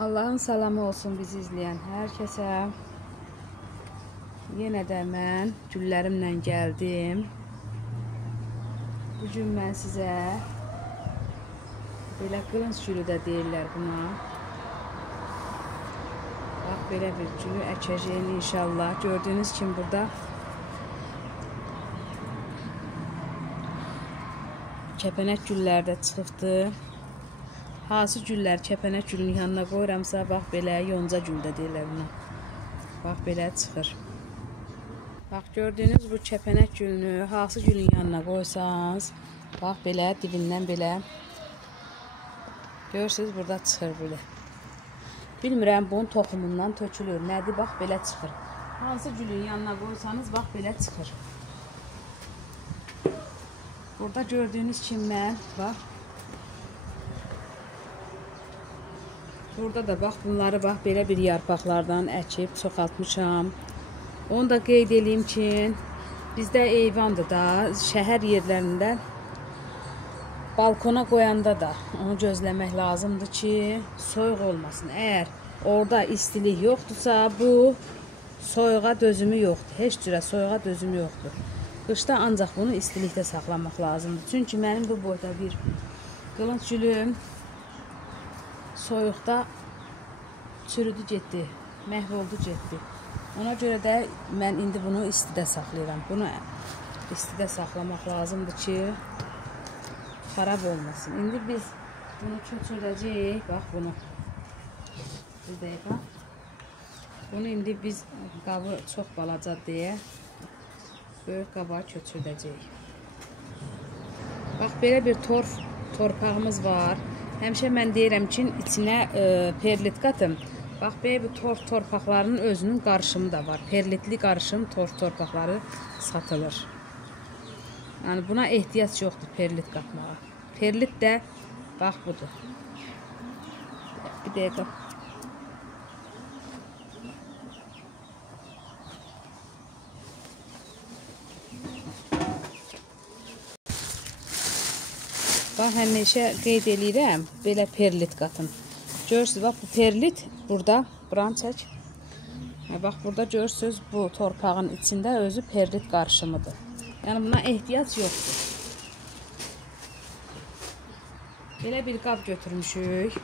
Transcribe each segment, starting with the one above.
Allah'ın salamı olsun bizi izleyen herkese. Yenə də mən güllərimlə gəldim. Bugün mən sizə belə qılınc gülü də deyirlər buna. Bax, belə bir gülü əkəcəyim inşallah. Gördüyünüz kimi burada kəpənək güllər də çıxıbdır. Hansı güllər kəpənək gülünün yanına qoyuramsa, bax belə yonca gül də deyirlər buna. Bax belə çıxır. Bax, gördüyünüz bu kəpənək gülünü hansı gülün yanına qoysanız, bax belə dibindən belə görürsünüz, burada çıxır belə. Bilmirəm, bunun toxumundan tökülür. Nədir? Bax belə çıxır. Hansı gülün yanına qoysanız, bax belə çıxır. Burada gördüyünüz kimi mən, bax, burada da bax, bunları bax, belə bir yarpaqlardan əkib çoxaltmışam. Onu da qeyd edeyim ki, bizdə eyvandır da, şəhər yerlərində balkona qoyanda da onu gözləmək lazımdır ki, soyuq olmasın. Əgər orada istilik yoxdursa, bu soyuğa dözümü yoxdur. Heç cürə soyuğa dözümü yoxdur. Qışda ancaq bunu istilikdə saxlamaq lazımdır. Çünki mənim bu boyda bir qılınc gülüm soyuqda çürüdü getdi, məhv oldu getdi. Ona görə də mən indi bunu istidə saxlayıram. Bunu istidə saxlamaq lazımdır ki, xarab olmasın. İndi biz bunu köçürəcəyik. Bax bunu. Bir dəqiqə. Bunu indi biz qabı çox balaca deyə böyük qaba köçürdəcəyik. Bax, belə bir torpağımız var. Həmişə mən deyirəm ki, içinə perlit qatım. Bax, belə bir torpaqların özünün qarışımı da var. Perlitli qarışım torpaqları satılır. Yəni, buna ehtiyac yoxdur perlit qatmağa. Perlit də, bax, budur. Bir dəqiqə. Bax, həmişə qeyd edirəm, belə perlit qatın. Görürsünüz, bax, bu perlit burada, buranı çək. Bax, burada görürsünüz, bu torpağın içində özü perlit qarışımıdır. Yəni, buna ehtiyac yoxdur. Belə bir qab götürmüşük.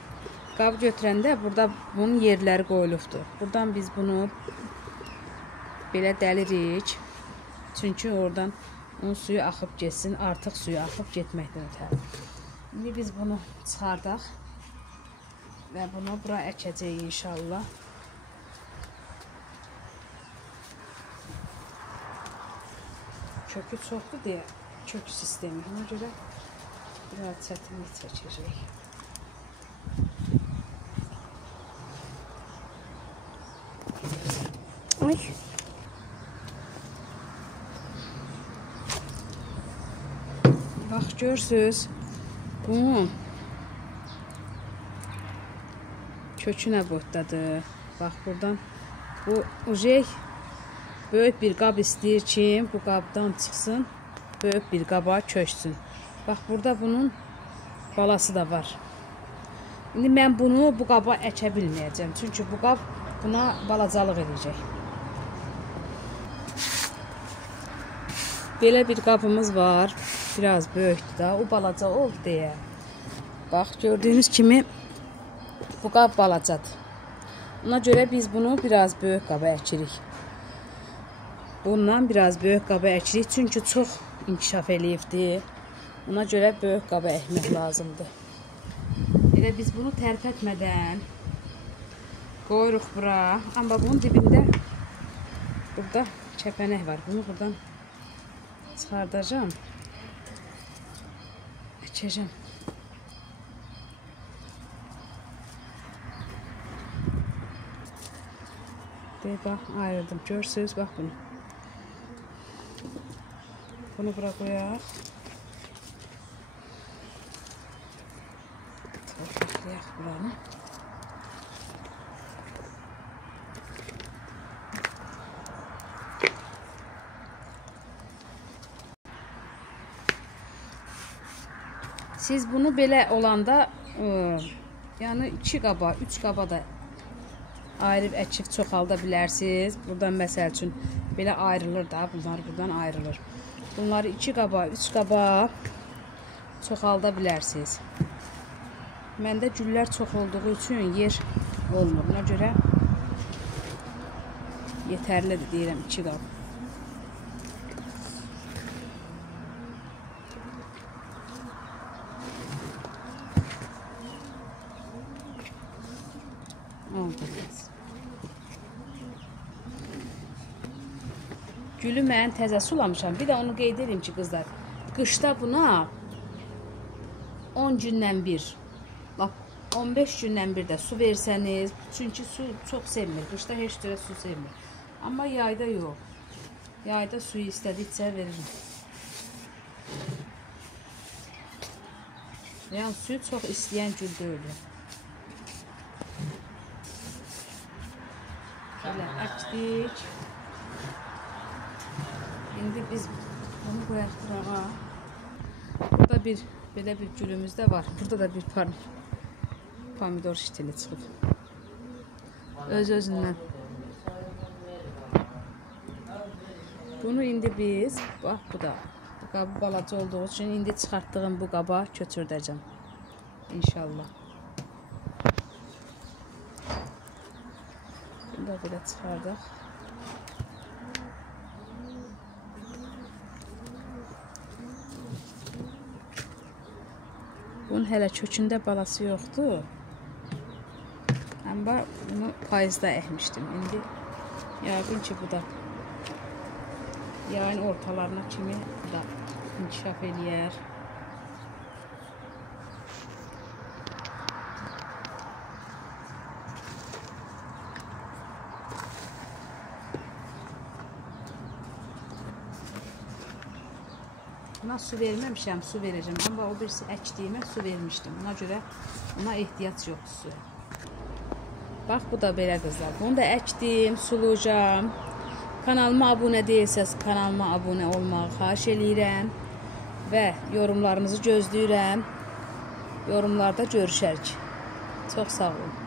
Qab götürəndə burada bunun yerləri qoyulubdur. Buradan biz bunu belə dəlirik. Çünki oradan onun suyu axıb getsin, artıq suyu axıb getməkdən ötəri. İndi biz bunu çıxardaq və bunu bura əkəcəyik inşallah. Kökü çoxdur deyə, kök sistemi. Ona görə biraz çətinlik çəkəcək. Ay. Bax, görürsünüz, bunun kökü nə boydadır. Bax, buradan bu ujek böyük bir qab istəyir ki, bu qabdan çıxsın, böyük bir qaba köksün. Bax, burada bunun balası da var. İndi mən bunu bu qaba əkə bilməyəcəm. Çünki bu qab buna balacalıq edəcək. Belə bir qabımız var. Biraz böyükdür da, o balaca oldu deyə. Bax, gördüyünüz kimi bu qab balacadır. Ona görə biz bunu biraz böyük qaba əkirik. Bundan biraz böyük qaba əkirik, çünki çox inkişaf eləyibdir. Ona görə böyük qaba əkmək lazımdır. Elə biz bunu tərpətmədən qoyuruq bura. Amma bunun dibində burada kəpənək var. Bunu buradan çıxardacağım. Əkəcəm. Deyək, bax, ayırdım. Görürsünüz, bax bunu. Bunu bura qoyaq. Torpaqlayaq buranı. Siz bunu belə olanda Yəni 2 qaba, 3 qaba da ayırıb əkib çoxalda bilərsiniz. Buradan məsəl üçün belə ayrılır da, bunlar buradan ayrılır. Bunları 2 qaba, 3 qaba çoxalda bilərsiniz. Məndə güllər çox olduğu üçün yer olmur. Buna görə yetərlidir deyirəm 2 qab. Gülü mən təzə sulamışam. Bir də onu qeyd edeyim ki, qızlar, qışda buna 10 gündən bir, 15 gündən bir də su versəniz, çünki su çox sevmir. Qışda heç cürə su sevmir. Amma yayda yox. Yayda suyu istədikcə veririm. Yəni suyu çox istəyən gül deyil. Belə əkdik. İndi biz onu qoyaq qırağa. Burada belə bir gülümüz də var. Burada da bir pomidor şitili çıxıb. Öz-özündən. Bunu indi biz, bax bu da, bu qabı balaca olduğu üçün indi çıxartdığım bu qaba köçürdəcəm. İnşallah. Bunu da belə çıxardıq. Bunun hələ kökündə balası yoxdur. Amma bunu payızda əkmişdim. İndi yəqin ki, bu da yayın ortalarına kimi bu da inkişaf eləyər. Buna su verməmişəm, su verəcəm. Amma o birisi əkdiyimə su vermişdim. Buna görə ona ehtiyac yoxdur suya. Bax, bu da belə qızlar. Bunu da əkdim, sulayacağım. Kanalıma abunə deyilsəz, kanalıma abunə olmağı xahiş eləyirəm. Və yorumlarınızı gözləyirəm. Yorumlarda görüşərik. Çox sağ olun.